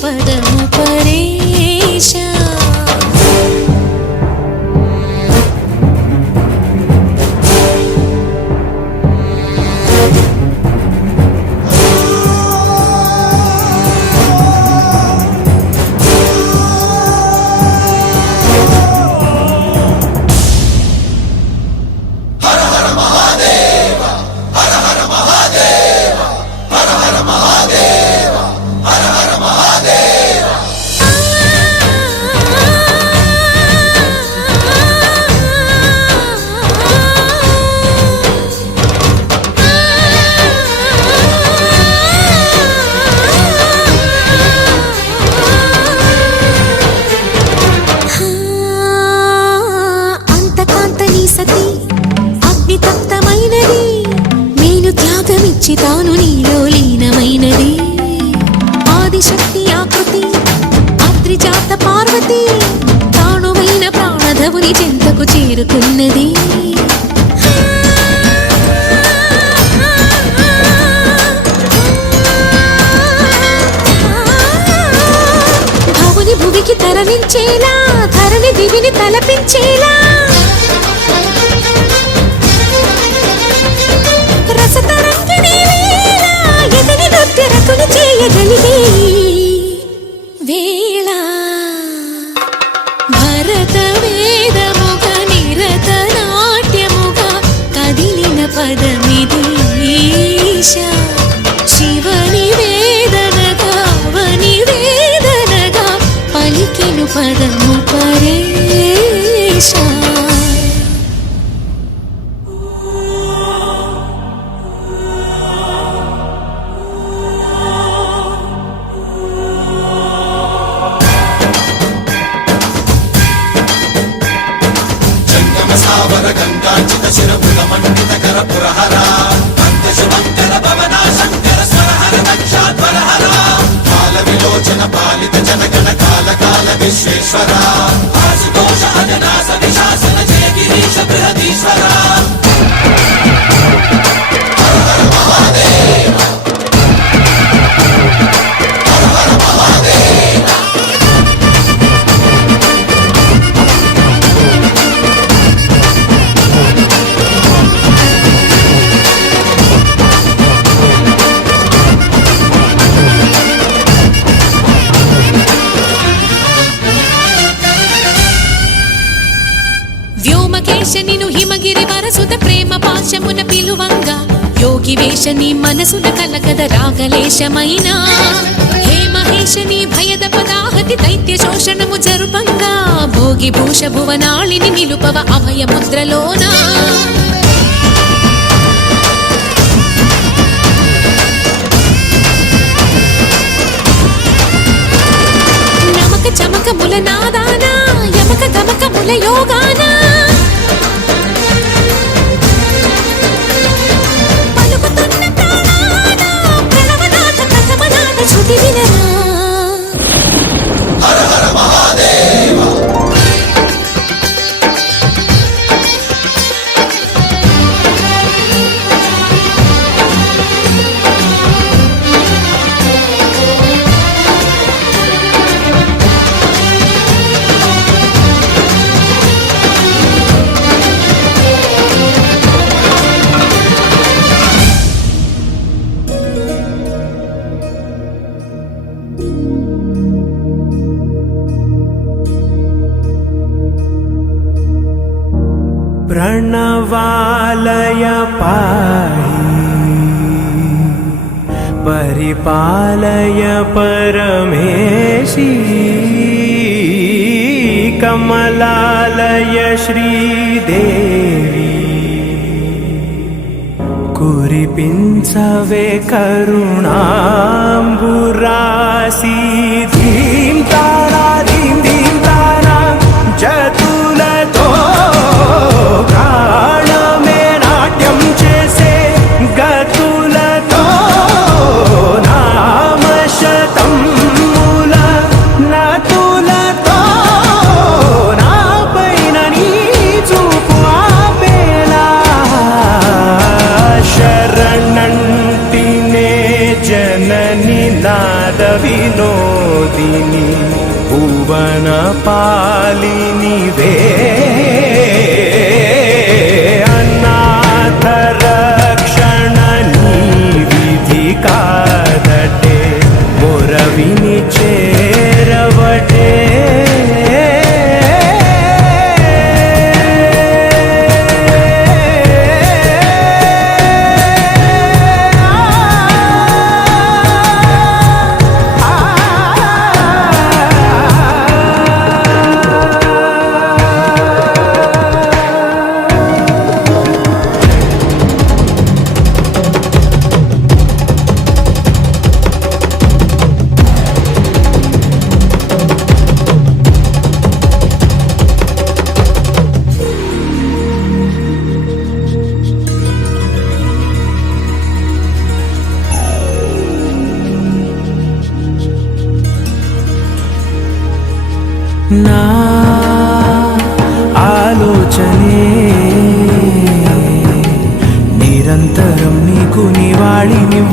పలికెను పరే ధరణి దివిని తలపించేలా. రసతరంగిణి చేయగలి సావర గంగాచిత శిరపుల మండిత కర పురహర అంతశ మంగళ భవన శంకర స్వరహర దక్షాధ్వర కాల విలోచన పాలిత జనగణ కాల కాల విశ్వేశ్వర. Jagannatha వేష నిను హిమగిరి వరసుత ప్రేమ పాశమున పిలువంగా. యోగి వేష నీ మనసున కలకద రాగలేశమైనా. హే మహేష నీ భయద పదాహతి దైత్య శోషణము జరుపంగా. భోగి భూష భువనాళిని నిలుపవ అభయ ముద్రలోనా నమక చమక ముల నాదానా యమక గమక ముల యోగానా. प्रणवालय पाहि। परिपालय परमेशी। कमलालय श्रीदेवी। कुरि पिन्सवे करुणाम्बुरासी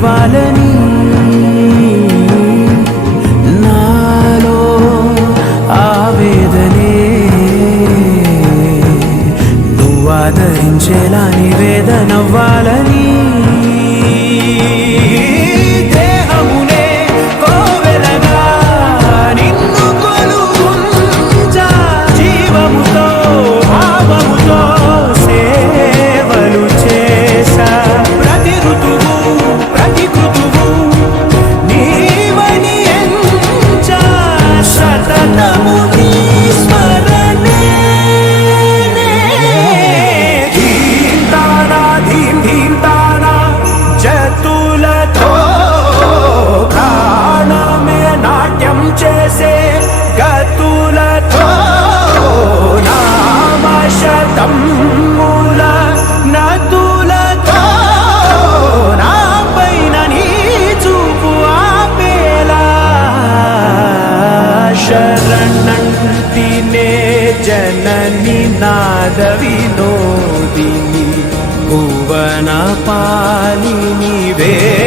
ఇవ్వాలని నాలో ఆవేదనే నువ్వు ఆదరించేలా నివేదనవ్వాలని de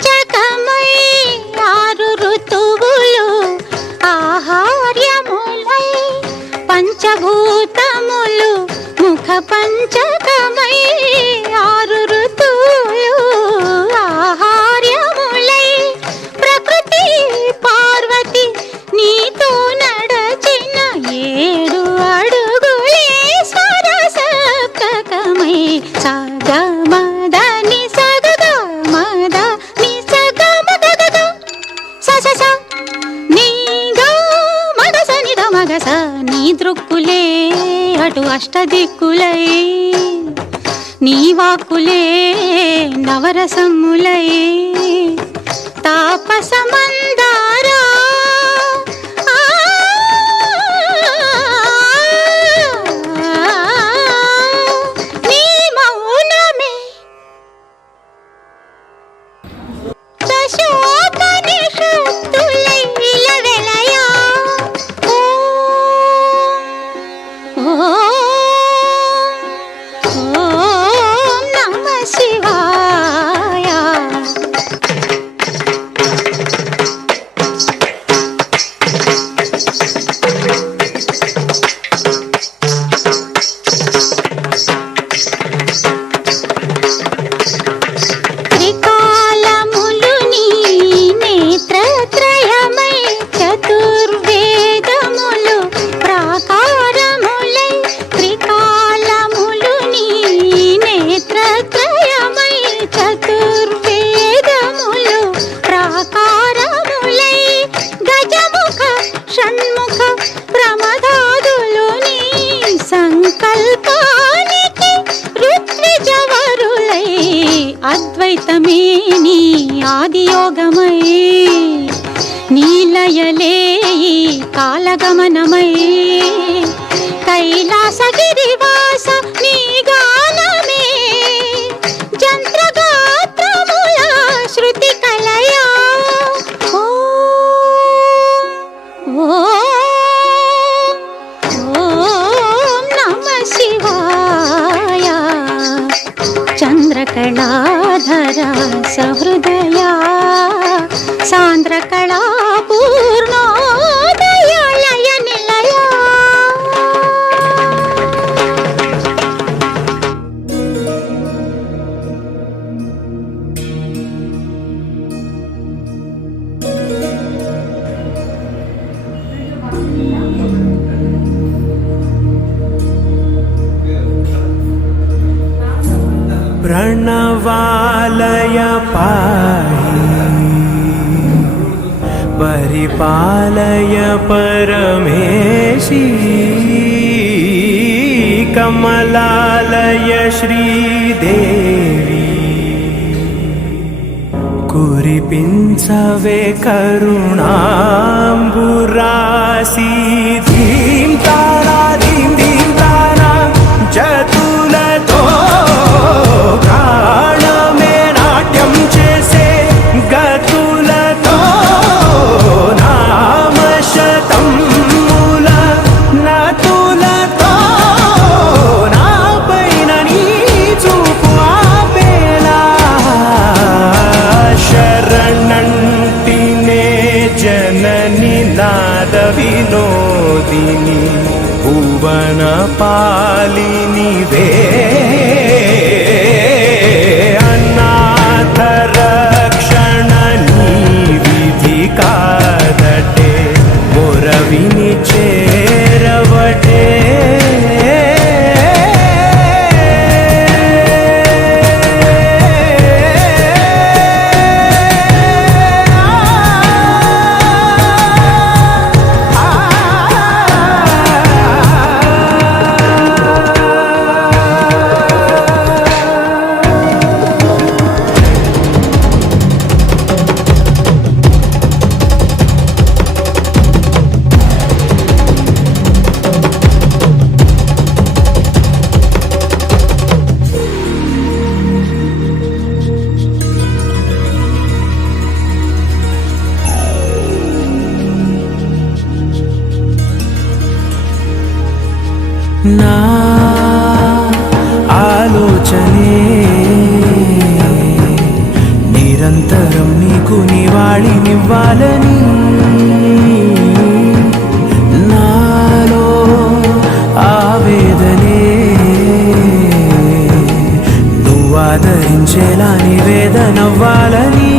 じゃあ、か。మగస నీ దృక్కులే అటు అష్టదిక్కులై. నీ వాక్కులే నవరసములై. తాపసమందారా लय पाहि। परिपालय परमेशी। कमलालय श्रीदेवी। कुरिपिंसवे करुणाम्बुरासीत् నివాళినివ్వాలని నాలో ఆవేదనే. నువ్వు ఆదరించేలా నివేదనవ్వాలని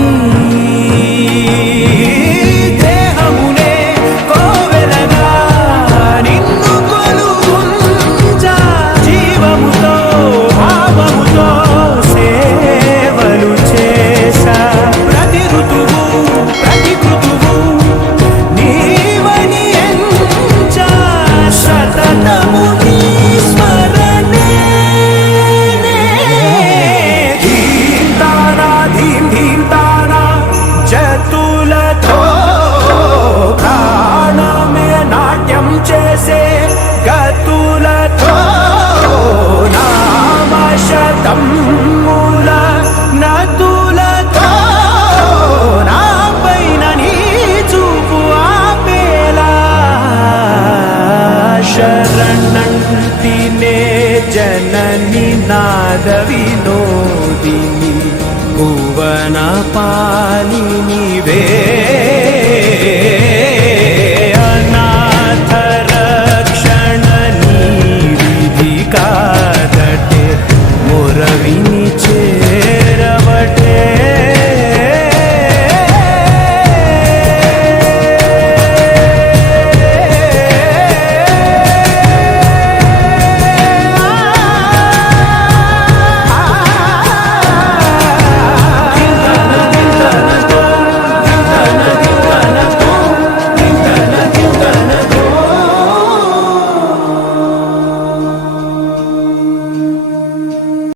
వినోదిని భువన